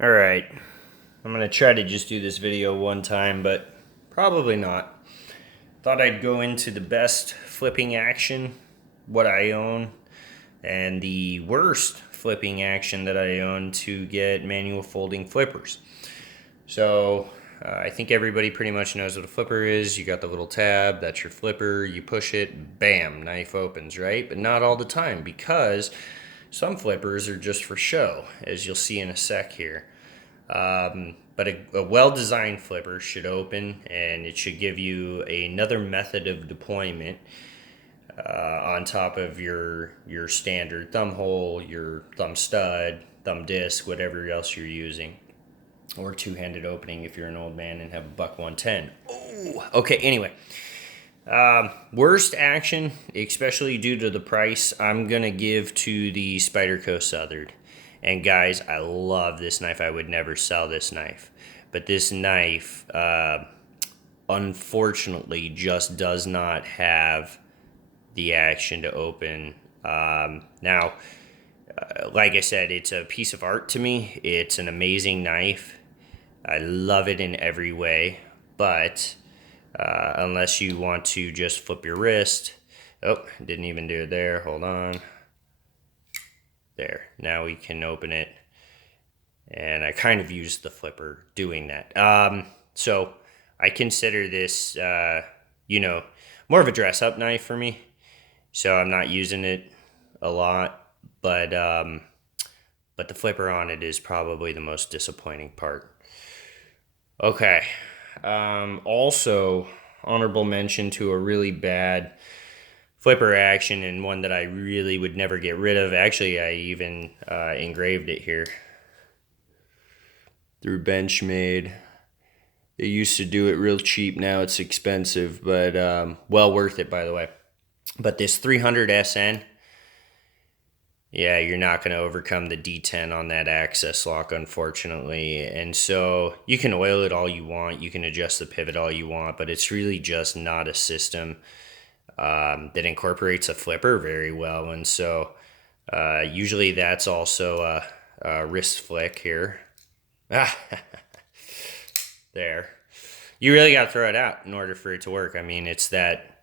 Alright, I'm going to try to just do this video one time, but probably not. Thought I'd go into the best flipping action, what I own, and the worst flipping action that I own to get manual folding flippers. So, I think everybody pretty much knows what a flipper is. You got the little tab, that's your flipper, you push it, bam, knife opens, right? But not all the time, because some flippers are just for show, as you'll see in a sec here. But a well-designed flipper should open, and it should give you another method of deployment on top of your standard thumb hole, your thumb stud, thumb disc, whatever else you're using, or two-handed opening if you're an old man and have a buck 110. Oh, okay. Anyway, worst action, especially due to the price, I'm gonna give to the Spyderco Southern. And guys, I love this knife. I would never sell this knife. But this knife, unfortunately, just does not have the action to open. Now, like I said, it's a piece of art to me. It's an amazing knife. I love it in every way. But unless you want to just flip your wrist. Oh, didn't even do it there. Hold on. There, now we can open it, and I kind of used the flipper doing that. So I consider this, more of a dress-up knife for me. So I'm not using it a lot, but the flipper on it is probably the most disappointing part. Okay. Also, honorable mention to a really bad flipper action, and one that I really would never get rid of. Actually, I even engraved it here through Benchmade. They used to do it real cheap. Now it's expensive, but well worth it, by the way. But this 300 SN, yeah, you're not going to overcome the D10 on that access lock, unfortunately. And so you can oil it all you want. You can adjust the pivot all you want, but it's really just not a system that incorporates a flipper very well. And so usually that's also a wrist flick here. There. You really got to throw it out in order for it to work. I mean, it's that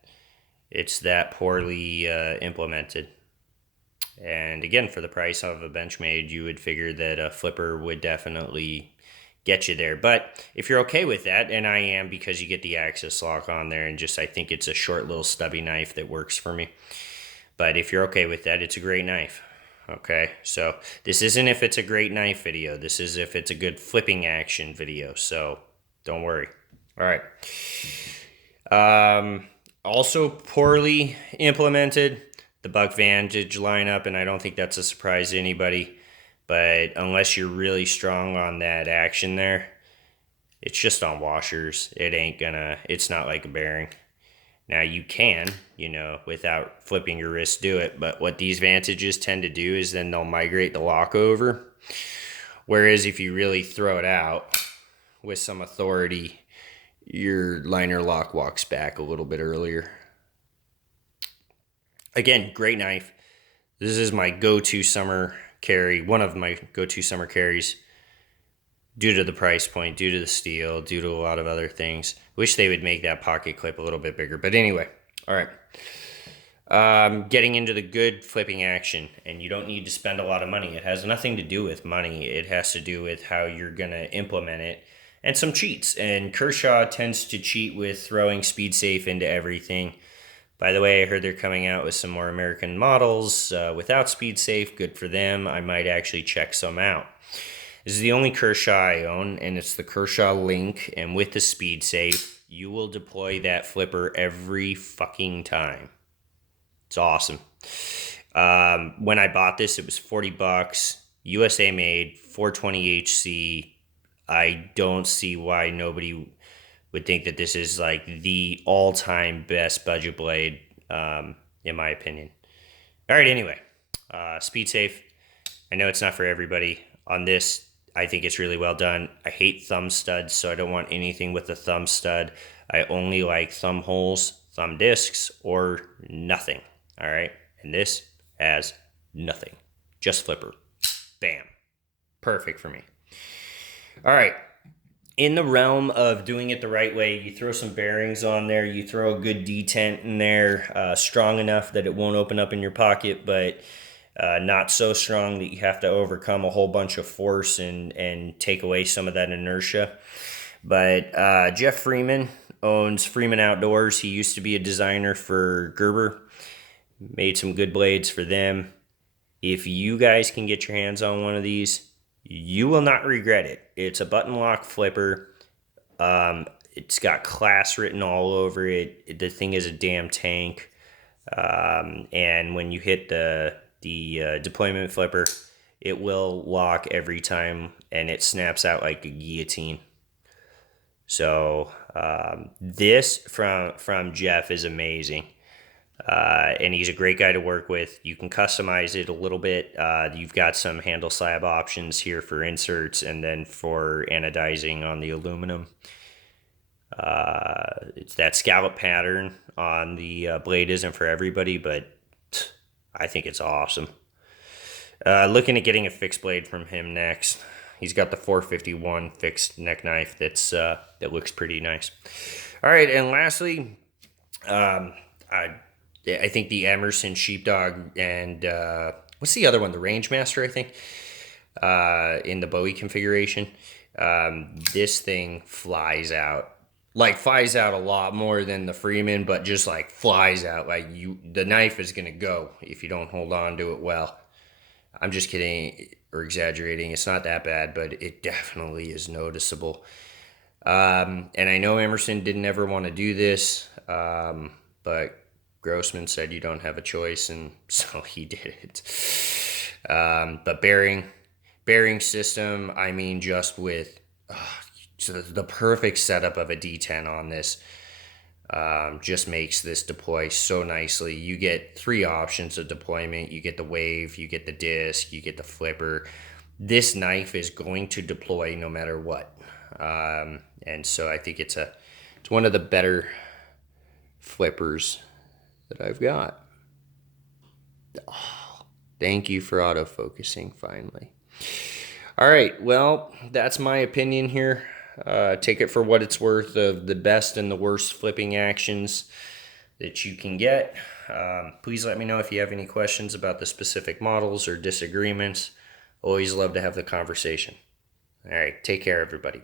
poorly implemented. And again, for the price of a Benchmade, you would figure that a flipper would definitely get you there. But if you're okay with that, and I am, because you get the access lock on there, and just I think it's a short little stubby knife that works for me. But if you're okay with that, it's a great knife. Okay, so this isn't if it's a great knife video. This is if it's a good flipping action video. So don't worry. All right. Also poorly implemented, the Buck Vantage lineup, and I don't think that's a surprise to anybody. But unless you're really strong on that action there, it's just on washers. It's not like a bearing. Now you can, without flipping your wrist, do it. But what these Vantages tend to do is then they'll migrate the lock over. Whereas if you really throw it out with some authority, your liner lock walks back a little bit earlier. Again, great knife. This is my go-to summer carry, one of my go-to summer carries, due to the price point, due to the steel, due to a lot of other things. Wish they would make that pocket clip a little bit bigger. But anyway, all right. Getting into the good flipping action, and you don't need to spend a lot of money. It has nothing to do with money. It has to do with how you're going to implement it, and some cheats. And Kershaw tends to cheat with throwing Speed Safe into everything. By the way, I heard they're coming out with some more American models without Speed Safe. Good for them. I might actually check some out. This is the only Kershaw I own, and it's the Kershaw Link. And with the Speed Safe, you will deploy that flipper every fucking time. It's awesome. When I bought this, it was $40, USA made, 420 HC. I don't see why nobody would think that this is like the all-time best budget blade, in my opinion. All right, anyway, Speed Safe. I know it's not for everybody. On this, I think it's really well done. I hate thumb studs, so I don't want anything with a thumb stud. I only like thumb holes, thumb discs, or nothing. All right, and this has nothing. Just flipper. Bam. Perfect for me. All right. In the realm of doing it the right way, you throw some bearings on there, you throw a good detent in there, strong enough that it won't open up in your pocket, but not so strong that you have to overcome a whole bunch of force and take away some of that inertia. But Jeff Freeman owns Freeman Outdoors. He used to be a designer for Gerber, made some good blades for them. If you guys can get your hands on one of these, you will not regret it. It's a button lock flipper. It's got class written all over it. The thing is a damn tank. And when you hit the deployment flipper, it will lock every time, and it snaps out like a guillotine. So this from Jeff is amazing. And he's a great guy to work with. You can customize it a little bit. You've got some handle slab options here for inserts and then for anodizing on the aluminum. It's that scallop pattern on the blade isn't for everybody, but I think it's awesome. Looking at getting a fixed blade from him next. He's got the 451 fixed neck knife that looks pretty nice. All right, and lastly, I think the Emerson Sheepdog and what's the other one? The Rangemaster, I think, in the Bowie configuration. This thing flies out. Like, flies out a lot more than the Freeman, but just like flies out. Like, the knife is gonna go if you don't hold on to it well. I'm just kidding or exaggerating. It's not that bad, but it definitely is noticeable. And I know Emerson didn't ever want to do this, but Grossman said you don't have a choice, and so he did it. But bearing system, I mean, just with the perfect setup of a D10 on this, just makes this deploy so nicely. You get 3 options of deployment. You get the wave, you get the disc, you get the flipper. This knife is going to deploy no matter what. And so I think it's one of the better flippers that I've got. Oh, thank you for autofocusing finally. All right, well, that's my opinion here. Take it for what it's worth of the best and the worst flipping actions that you can get. Please let me know if you have any questions about the specific models or disagreements. Always love to have the conversation. All right, take care, everybody.